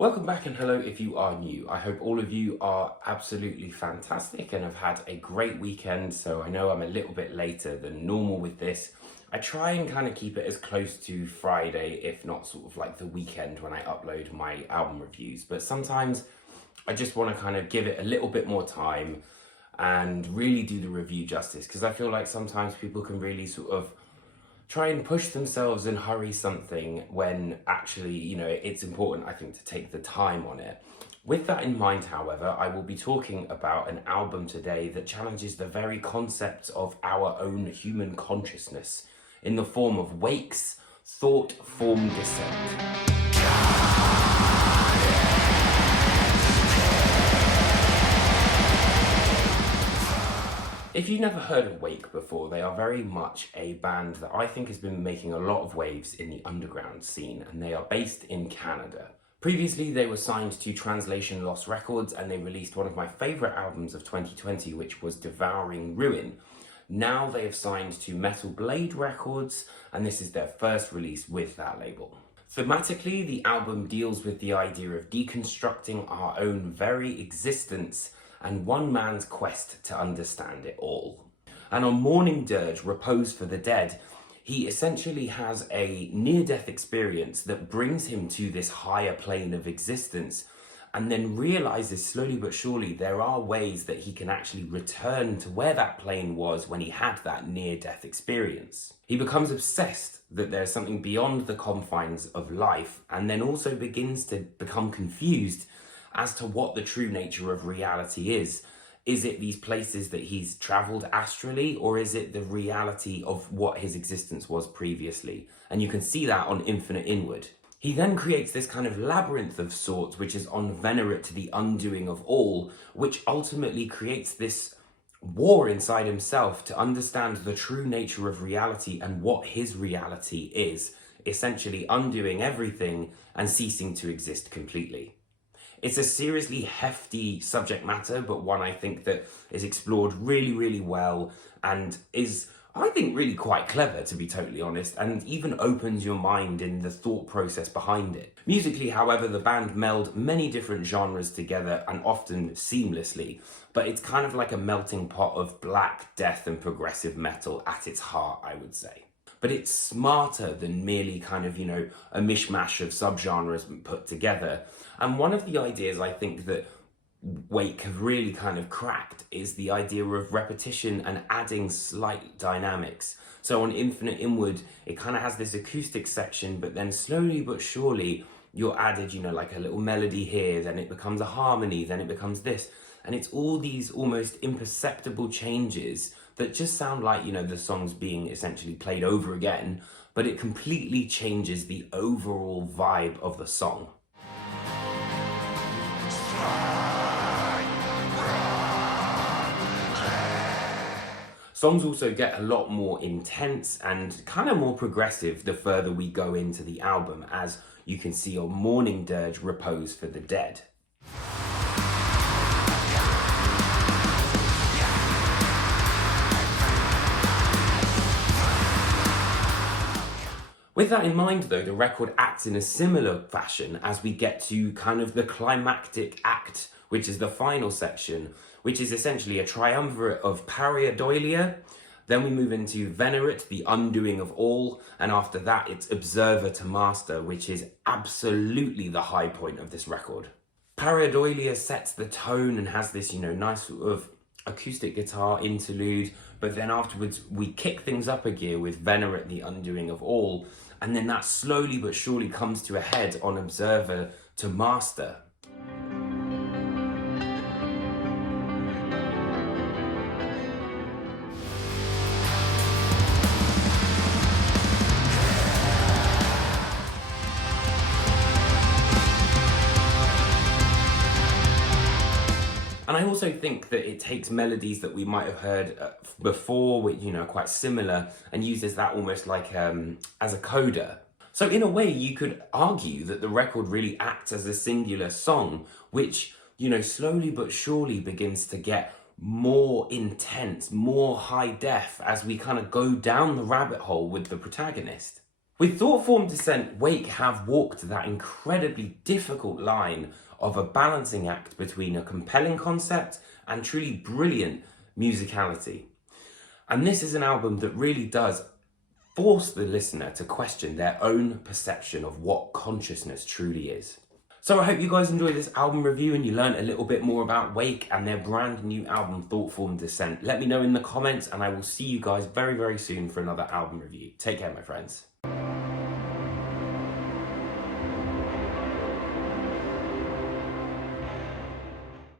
Welcome back and hello if you are new. I hope all of you are absolutely fantastic and have had a great weekend. So I know I'm a little bit later than normal with this. I try and kind of keep it as close to Friday, if not sort of like the weekend when I upload my album reviews. But sometimes I just want to kind of give it a little bit more time and really do the review justice, because I feel like sometimes people can really sort of try and push themselves and hurry something when actually, it's important, I think, to take the time on it. With that in mind, however, I will be talking about an album today that challenges the very concept of our own human consciousness in the form of Wake's Thought Form Descent. If you've never heard of Wake before, they are very much a band that I think has been making a lot of waves in the underground scene, and they are based in Canada. Previously, they were signed to Translation Lost Records, and they released one of my favourite albums of 2020, which was Devouring Ruin. Now they have signed to Metal Blade Records, and this is their first release with that label. Thematically, the album deals with the idea of deconstructing our own very existence and one man's quest to understand it all. And on Morning Dirge, Repose for the Dead, he essentially has a near-death experience that brings him to this higher plane of existence, and then realizes slowly but surely there are ways that he can actually return to where that plane was when he had that near-death experience. He becomes obsessed that there's something beyond the confines of life, and then also begins to become confused as to what the true nature of reality is. Is it these places that he's traveled astrally, or is it the reality of what his existence was previously? And you can see that on Infinite Inward. He then creates this kind of labyrinth of sorts, which is on Venerate, the Undoing of All, which ultimately creates this war inside himself to understand the true nature of reality and what his reality is, essentially undoing everything and ceasing to exist completely. It's a seriously hefty subject matter, but one I think that is explored really, really well and is, I think, really quite clever, to be totally honest, and even opens your mind in the thought process behind it. Musically, however, the band meld many different genres together and often seamlessly, but it's kind of like a melting pot of black, death and progressive metal at its heart, I would say. But it's smarter than merely kind of, a mishmash of subgenres put together. And one of the ideas I think that Wake have really kind of cracked is the idea of repetition and adding slight dynamics. So on Infinite Inward, it kind of has this acoustic section, but then slowly but surely you're added, like a little melody here, then it becomes a harmony, then it becomes this. And it's all these almost imperceptible changes that just sound like, the song's being essentially played over again, but it completely changes the overall vibe of the song. Songs also get a lot more intense and kind of more progressive the further we go into the album, as you can see on Morning Dirge, Repose for the Dead. With that in mind, though, the record acts in a similar fashion as we get to kind of the climactic act, which is the final section, which is essentially a triumvirate of Pareidolia. Then we move into Venerate, the Undoing of All, and after that it's Observer to Master, which is absolutely the high point of this record. Pareidolia sets the tone and has this, nice sort of acoustic guitar interlude, but then afterwards we kick things up a gear with Venerate, the Undoing of All, and then that slowly but surely comes to a head on Observer to Master. And I also think that it takes melodies that we might have heard before, which, quite similar, and uses that almost like as a coda. So in a way, you could argue that the record really acts as a singular song, which, slowly but surely begins to get more intense, more high def as we kind of go down the rabbit hole with the protagonist. With Thoughtform Descent, Wake have walked that incredibly difficult line of a balancing act between a compelling concept and truly brilliant musicality. And this is an album that really does force the listener to question their own perception of what consciousness truly is. So I hope you guys enjoyed this album review and you learned a little bit more about Wake and their brand new album Thoughtform Descent. Let me know in the comments and I will see you guys very, very soon for another album review. Take care, my friends.